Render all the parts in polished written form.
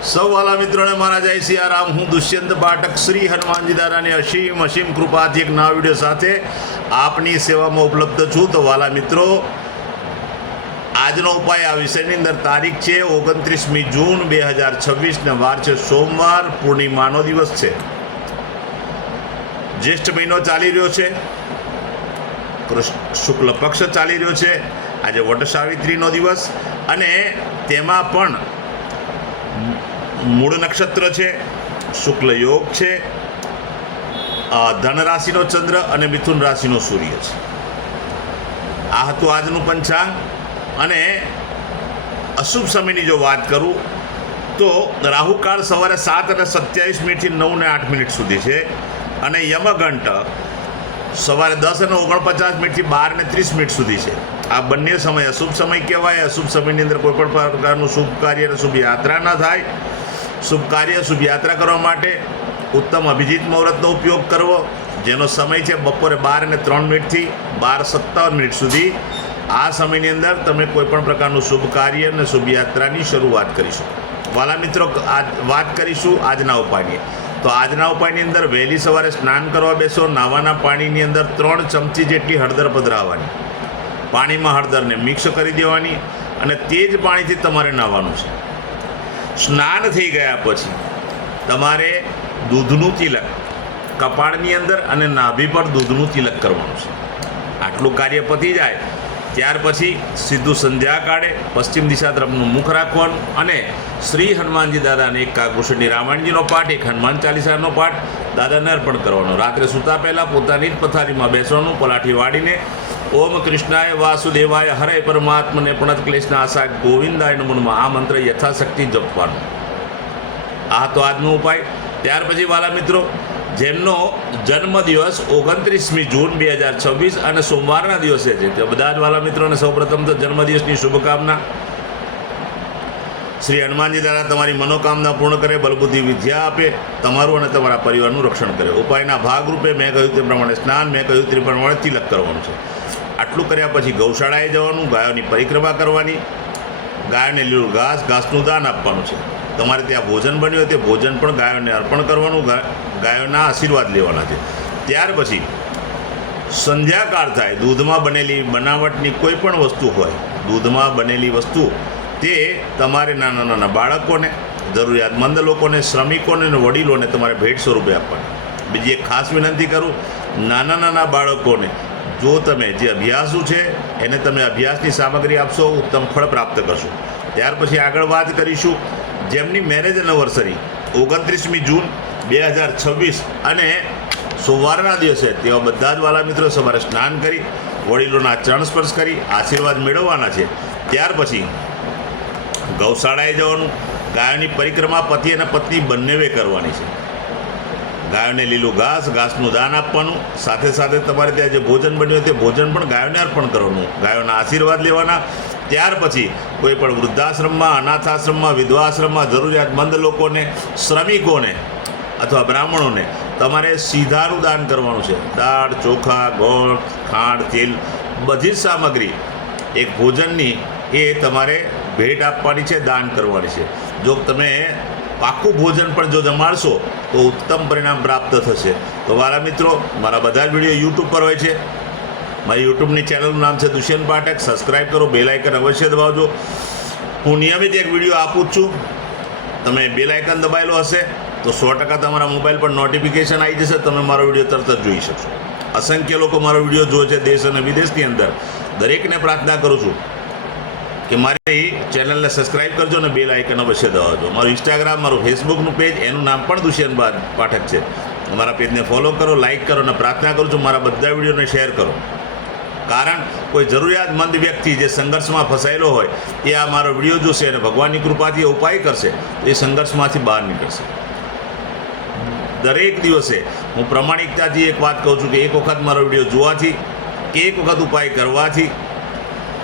સૌ વાલા મિત્રોને મારા જય સિયારામ। હું દુષ્યંત પાઠક શ્રી હનુમાનજી દાદાની અસીમ અસીમ કૃપાથી એક નવા વિડીયો સાથે આપની સેવામાં ઉપલબ્ધ છું। તો વાલા મિત્રો, આજનો ઉપાય આ વિષયની અંદર તારીખ છે 29મી જૂન 2026 ને વાર છે સોમવાર, પૂર્ણિમાનો દિવસ છે, જ્યેષ્ઠ મહિનો ચાલી રહ્યો છે, શુક્લ પક્ષ ચાલી રહ્યો છે। આજે વટ સાવિત્રીનો દિવસ અને તેમાં પણ મૂળ નક્ષત્ર છે, શુક્લ યોગ છે, ધન રાશિનો ચંદ્ર અને મિથુન રાશિનો સૂર્ય છે। આ હતું આજનું પંચાંગ। અને અશુભ સમયની જો વાત કરું તો રાહુકાળ સવારે 7:27 થી 9:08 સુધી છે અને યમઘંટ સવારે 10:49 થી 12:30 સુધી છે। આ બંને સમય અશુભ સમય કહેવાય। અશુભ સમયની અંદર કોઈ પણ પ્રકારનું શુભ કાર્ય અને શુભ યાત્રા ન થાય। શુભ કાર્ય શુભ યાત્રા કરવા માટે ઉત્તમ અભિજીત મુહૂર્તનો ઉપયોગ કરવો, જેનો સમય છે બપોરે 12:03 થી 12:57 સુધી। આ સમયની અંદર તમે કોઈ પણ પ્રકારનું શુભ કાર્ય અને શુભ યાત્રાની શરૂઆત કરીશું। વાલા મિત્રો, આજ વાત કરીશું આજના ઉપાયની। તો આજના ઉપાયની અંદર વહેલી સવારે સ્નાન કરવા બેસો, નાવાના પાણીની અંદર 3 ચમચી જેટલી હળદર પધરાવવાની, પાણીમાં હળદરને મિક્સ કરી દેવાની અને તે જ પાણીથી તમારે નાહવાનું છે। સ્નાન થઈ ગયા પછી તમારે દૂધનું તિલક કપાળની અંદર અને નાભી પર દૂધનું તિલક કરવાનું છે। આટલું કાર્ય પતી જાય ત્યાર પછી સીધું સંધ્યા કાળે પશ્ચિમ દિશા તરફનું મુખ રાખવાનું અને શ્રી હનુમાનજી દાદાને એક કાગભૂષણની રામાયણજીનો પાઠ, એક હનુમાન ચાલીસાનો પાઠ દાદાને અર્પણ કરવાનો। રાત્રે સૂતા પહેલાં પોતાની જ પથારીમાં બેસવાનું, પલાઠી વાળીને ઓમ કૃષ્ણાય વાસુદેવાય હરે પરમાત્મને પ્રણત ક્લેશના આશા ગોવિંદાય નમોમાં આ મંત્ર યથાશક્તિ જપવાનો। આ તો આજનો ઉપાય। ત્યાર પછી વાલા મિત્રો, જેમનો જન્મદિવસ 29મી જૂન 2026 અને સોમવારના દિવસે છે, તે બધા જ વાલા મિત્રોને સૌપ્રથમ તો જન્મદિવસની શુભકામના। શ્રી હનુમાનજી દાદા તમારી મનોકામના પૂર્ણ કરે, બલબુદ્ધિ વિદ્યા આપે, તમારું અને તમારા પરિવારનું રક્ષણ કરે। ઉપાયના ભાગરૂપે મેં કહ્યું તે પ્રમાણે સ્નાન, મેં કહ્યું તે પ્રમાણે તિલક કરવાનું છે। આટલું કર્યા પછી ગૌશાળાએ જવાનું, ગાયોની પરિક્રમા કરવાની, ગાયોને લીલું ઘાસનું દાન આપવાનું છે। તમારે ત્યાં ભોજન બન્યું હોય તે ભોજન પણ ગાયોને અર્પણ કરવાનું, ગાયોના આશીર્વાદ લેવાના છે। ત્યાર પછી સંધ્યાકાળ થાય, દૂધમાં બનેલી બનાવટની કોઈ પણ વસ્તુ હોય, દૂધમાં બનેલી વસ્તુ તે તમારે નાના નાના બાળકોને, જરૂરિયાતમંદ લોકોને, શ્રમિકોને અને વડીલોને તમારે ભેટ સ્વરૂપે આપવાની। બીજી એક ખાસ વિનંતી કરું, નાના નાના બાળકોને જો તમે જે અભ્યાસુ છે એને તમે અભ્યાસની સામગ્રી આપશો, ઉત્તમ ફળ પ્રાપ્ત કરશો। ત્યાર પછી આગળ વાત કરીશું જેમની મેરેજ એનિવર્સરી 29મી જૂન 2026 અને સોમવારના દિવસે, તેવા બધા જ વાલા મિત્રો સવારે સ્નાન કરી વડીલોના ચરણ સ્પર્શ કરી આશીર્વાદ મેળવવાના છે। ત્યાર પછી ગૌશાળાએ જવાનું, ગાયોની પરિક્રમા પતિ અને પત્ની બંનેવે કરવાની છે। ગાયોને લીલું ઘાસનું દાન આપવાનું, સાથે સાથે તમારે ત્યાં જે ભોજન બન્યું હોય તે ભોજન પણ ગાયોને અર્પણ કરવાનું, ગાયોના આશીર્વાદ લેવાના। ત્યાર પછી કોઈ પણ વૃદ્ધાશ્રમમાં, અનાથાશ્રમમાં, વિધવાશ્રમમાં જરૂરિયાતમંદ લોકોને, શ્રમિકોને અથવા બ્રાહ્મણોને તમારે સીધાનું દાન કરવાનું છે। દાળ, ચોખા, ગોળ, ખાંડ, તેલ, બધી જ સામગ્રી એક ભોજનની એ તમારે ભેટ આપવાની છે, દાન કરવાની છે। જો તમે પાકું ભોજન પણ જો જમાડશો તો ઉત્તમ પરિણામ પ્રાપ્ત થશે। તો વાલા મિત્રો, મારા બધા જ વિડીયો યુટ્યુબ પર હોય છે। મારી યુટ્યુબની ચેનલનું નામ છે દુષ્યંત પાઠક। સબસ્ક્રાઈબ કરો, બેલ આઇકન અવશ્ય દબાવજો। હું નિયમિત એક વિડીયો આપું જ છું। તમે બેલ આઇકન દબાવેલો હશે તો 100% તમારા મોબાઈલ પર નોટિફિકેશન આવી જશે, તમે મારો વિડીયો તરત જ જોઈ શકશો। અસંખ્ય લોકો મારો વિડીયો જોવે છે દેશ અને વિદેશની અંદર। દરેકને પ્રાર્થના કરું છું કે મારી ચેનલને સબસ્ક્રાઈબ કરજો અને બેલ આઇકન અવશ્ય દબાવજો। મારું ઇન્સ્ટાગ્રામ, મારું ફેસબુકનું પેજ, એનું નામ પણ દુષ્યંત પાઠક છે। મારા પેજને ફોલો કરો, લાઇક કરો અને પ્રાર્થના કરું છું મારા બધા વિડીયોને શેર કરો। કારણ કોઈ જરૂરિયાતમંદ વ્યક્તિ જે સંઘર્ષમાં ફસાયેલો હોય એ આ મારો વિડીયો જોશે અને ભગવાનની કૃપાથી એ ઉપાય કરશે તો એ સંઘર્ષમાંથી બહાર નીકળશે। દરેક દિવસે હું પ્રમાણિકતાથી એક વાત કહું છું કે એક વખત મારો વિડીયો જોવાથી કે એક વખત ઉપાય કરવાથી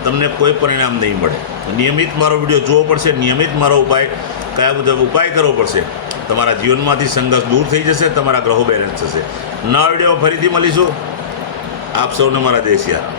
તમને કોઈ પરિણામ નહીં મળે। નિયમિત મારો વિડીયો જોવો પડશે, નિયમિત મારો કયા બધા ઉપાય કરવો પડશે। તમારા જીવનમાંથી સંઘર્ષ દૂર થઈ જશે, તમારા ગ્રહો બેલેન્સ થશે। નવા વિડીયોમાં ફરીથી મળીશું। આપ સૌને મારા જય સિયારામ।